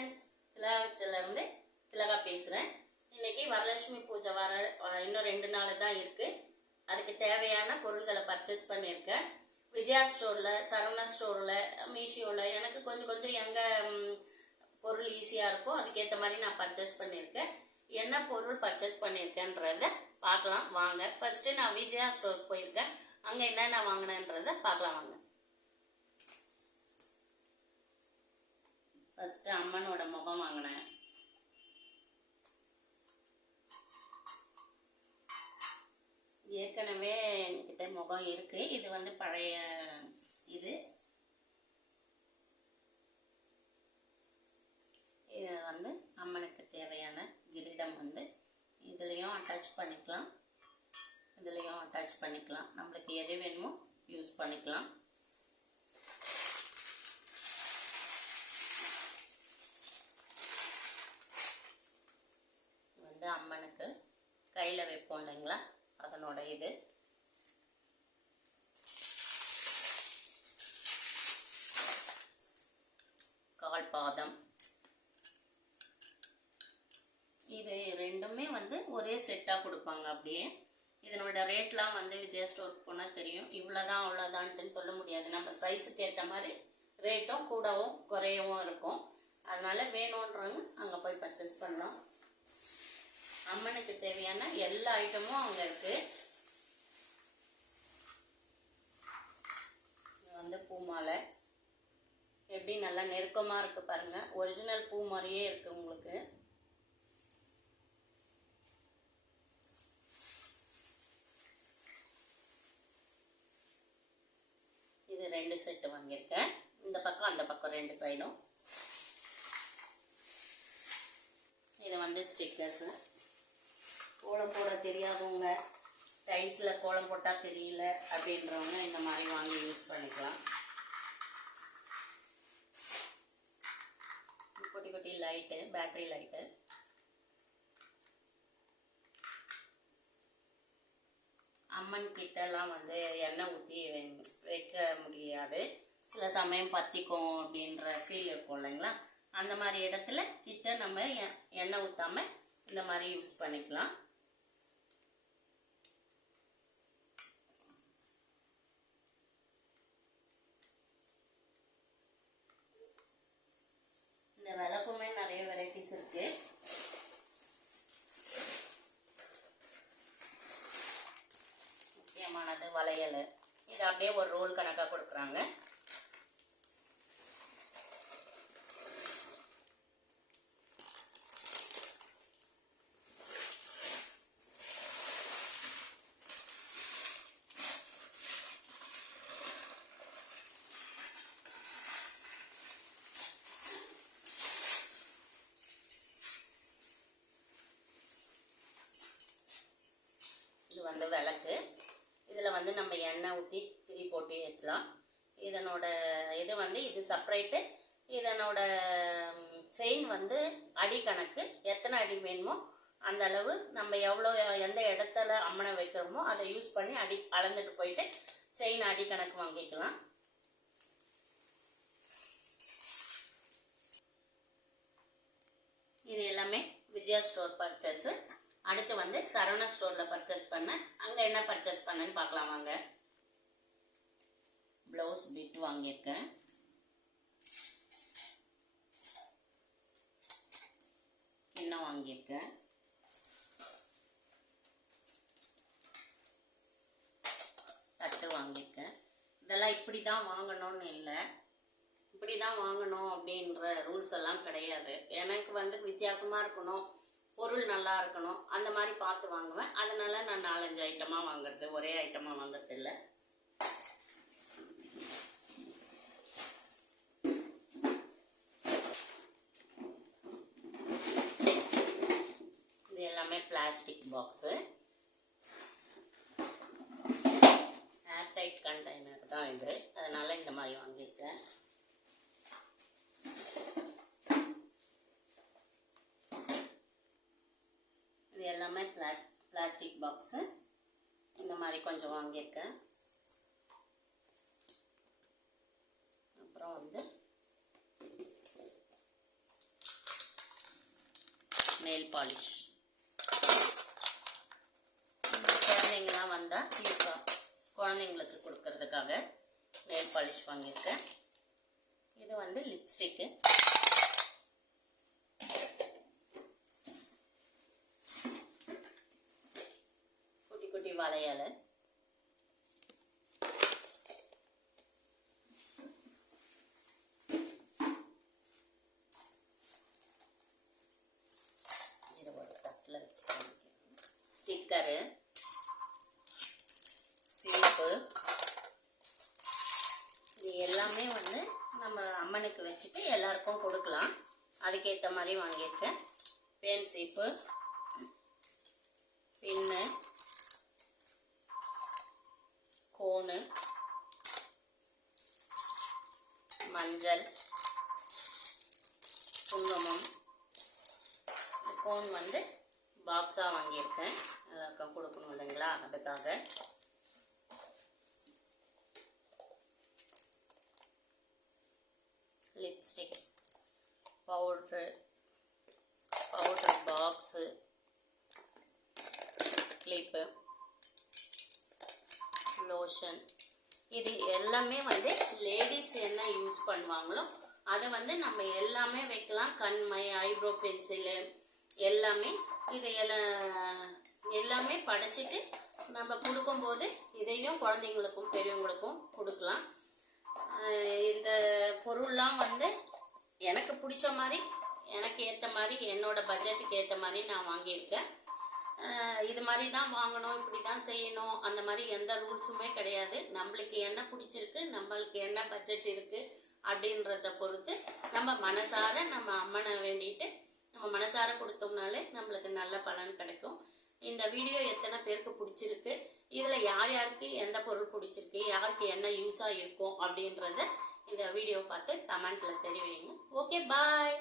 Friends, திலகாச்சலேருந்து திலகா பேசுகிறேன். இன்றைக்கி வரலட்சுமி பூஜை இன்னும் 2 நாள் தான் இருக்குது. அதுக்கு தேவையான பொருட்களை பர்ச்சேஸ் பண்ணியிருக்கேன். விஜயா ஸ்டோரில், சரவணா ஸ்டோரில், மீஷோவில் எனக்கு கொஞ்சம் எங்கே பொருள் ஈஸியாக இருக்கோ அதுக்கேற்ற மாதிரி நான் பர்ச்சேஸ் பண்ணியிருக்கேன். என்ன பொருள் பர்ச்சேஸ் பண்ணியிருக்கேன்றத பார்க்கலாம் வாங்க. ஃபர்ஸ்ட்டு நான் விஜயா ஸ்டோருக்கு போயிருக்கேன். அங்கே என்னென்ன வாங்கினேன்றதை பார்க்கலாம் வாங்க. ஃபர்ஸ்ட்டு அம்மனோட முகம் வாங்கினேன். ஏற்கனவே என்கிட்ட முகம் இருக்குது. இது வந்து பழைய இது வந்து அம்மனுக்கு தேவையான கிரீடம் வந்து இதுலேயும் அட்டாச் பண்ணிக்கலாம், இதுலேயும் அட்டாச் பண்ணிக்கலாம். நம்மளுக்கு எது வேணுமோ யூஸ் பண்ணிக்கலாம். வந்து அம்மனுக்கு கையில் வைப்போம் இல்லைங்களா, அதனோட இது. கால் பாதம். இது ரெண்டுமே வந்து ஒரே செட்டாக கொடுப்பாங்க. அப்படியே இதனோட ரேட்லாம் வந்து விஜயா ஸ்டோருக்கு போனால் தெரியும். இவ்வளோதான் அவ்வளோதான்ட்டுன்னு சொல்ல முடியாது. நம்ம சைஸுக்கு ஏற்ற மாதிரி ரேட்டும் கூடவும் குறையவும் இருக்கும். அதனால் வேணுன்றவங்க அங்கே போய் பர்ச்சேஸ் பண்ணலாம். அம்மனுக்கு தேவையான எல்லா ஐட்டமும் அங்கே இருக்குது. இது வந்து பூ மாலை எப்படி நல்லா நெருக்கமாக இருக்குது பாருங்கள். ஒரிஜினல் பூ மாதிரியே இருக்குது உங்களுக்கு. இது 2 செட்டு வாங்கியிருக்கேன். இந்த பக்கம் அந்த பக்கம் 2 சைடும். இது வந்து ஸ்டிக்கர்ஸு. கோலம் போட தெரியாதவங்க, டைல்ஸில் கோலம் போட்டால் தெரியல அப்படின்றவங்க இந்த மாதிரி வாங்கி யூஸ் பண்ணிக்கலாம். குட்டி குட்டி லைட்டு, பேட்டரி லைட்டு. அம்மன் கிட்டலாம் வந்து எண்ணெய் ஊற்றி வைக்க முடியாது. சில சமயம் பற்றிக்கும் அப்படின்ற ஃபீல் இருக்கும் இல்லைங்களா. அந்த மாதிரி இடத்துல கிட்ட நம்ம எண்ணெய் ஊற்றாமல் இந்த மாதிரி யூஸ் பண்ணிக்கலாம். இந்த விளக்குமே நிறைய வெரைட்டிஸ் இருக்கு. முக்கியமானது வளையல். இது அப்படியே ஒரு ரோல் கணக்காக கொடுக்குறாங்க. இது வந்து விளக்கு. இதில் வந்து நம்ம எண்ணெய் ஊற்றி திரி போட்டு ஏற்றலாம். இதனோட இது வந்து இது செப்பரேட்டு. இதனோட செயின் வந்து அடி கணக்கு. எத்தனை அடி வேணுமோ அந்த அளவு நம்ம எவ்வளோ எந்த இடத்துல அம்மனை வைக்கிறோமோ அதை யூஸ் பண்ணி அடி அளந்துட்டு போயிட்டு செயின் அடி கணக்கு வாங்கிக்கலாம். இது எல்லாமே விஜயா ஸ்டோர் பர்ச்சேஸு. அடுத்து வந்து சரவணா ஸ்டோரில் பர்ச்சேஸ் பண்ணேன். அங்கே என்ன பர்ச்சேஸ் பண்ணேன்னு பார்க்கலாம் வாங்க. ப்ளவுஸ் பிட் வாங்கியிருக்கேன். இன்னும் வாங்கியிருக்கேன். தட்டு வாங்கியிருக்கேன். இதெல்லாம் இப்படி தான் வாங்கணும்னு இல்லை, இப்படி தான் வாங்கணும் அப்படின்ற ரூல்ஸ் எல்லாம் கிடையாது. எனக்கு வந்து வித்தியாசமாக இருக்கணும், பொருள் நல்லா இருக்கணும், அந்த மாதிரி பார்த்து வாங்குவேன். அதனால் நான் 4-5 ஐட்டமாக வாங்குறது, ஒரே ஐட்டமாக வாங்குறது இல்லை. இது எல்லாமே பிளாஸ்டிக் பாக்ஸு. ஏர்டைட் கண்டெய்னர் தான் இது, அதனால் இந்த மாதிரி வாங்கியிருக்கேன். இது எல்லாமே பிளாஸ்டிக் பாக்ஸு. இந்த மாதிரி கொஞ்சம் வாங்கியிருக்கேன். அப்புறம் வந்து நெயில் பாலிஷ். குழந்தைங்களாம் வந்தால் யூஸாக குழந்தைங்களுக்கு கொடுக்கறதுக்காக நெயில் பாலிஷ் வாங்கியிருக்கேன். இது வந்து லிப்ஸ்டிக்கு. குட்டி குட்டி வளையல். இது ஒரு தட்டில் வச்சு ஸ்டிக்கரு, சீப்பு, இது எல்லாமே வந்து நம்ம அம்மனுக்கு வச்சுட்டு எல்லாருக்கும் கொடுக்கலாம். அதுக்கேற்ற மாதிரி வாங்கியிருக்கேன். பேன் சீப்பு, பின்னு, கோனு, மஞ்சள், குங்குமம். கோன் வந்து பாக்ஸாக வாங்கியிருக்கேன், எல்லாருக்கும் கொடுக்கணும் இல்லைங்களா, அதுக்காக. Lipstick, powder box, clip, lotion. இது எல்லாமே வந்து லேடிஸ் என்ன யூஸ் பண்ணுவாங்களோ அதை வந்து நம்ம எல்லாமே வைக்கலாம். கண்மை, ஐப்ரோ பென்சிலு எல்லாமே. இது எல்லாமே படைச்சிட்டு நம்ம கொடுக்கும்போது இதையும் குழந்தைங்களுக்கும் பெரியவங்களுக்கும் கொடுக்கலாம். இந்த பொருள்லாம் வந்து எனக்கு பிடிச்ச மாதிரி, எனக்கு ஏற்ற மாதிரி, என்னோட பட்ஜெட்டுக்கு ஏற்ற மாதிரி நான் வாங்கியிருக்கேன். இது மாதிரி தான் வாங்கணும், இப்படி தான் செய்யணும், அந்த மாதிரி எந்த ரூல்ஸுமே கிடையாது. நம்மளுக்கு என்ன பிடிச்சிருக்கு, நம்மளுக்கு என்ன பட்ஜெட் இருக்குது அப்படின்றத பொறுத்து நம்ம மனசார நம்ம அம்மனை வேண்டிட்டு நம்ம மனசார கொடுத்தோம்னாலே நம்மளுக்கு நல்ல பலன் கிடைக்கும். இந்த வீடியோ எத்தனை பேருக்கு பிடிச்சிருக்கு, இதில் யார் யாருக்கு எந்த பொருள் பிடிச்சிருக்கு, யாருக்கு என்ன யூஸாக இருக்கும் அப்படின்றத இந்த வீடியோ பார்த்து கமெண்ட்டில் தெரிவிங்க. ஓகே, பாய்.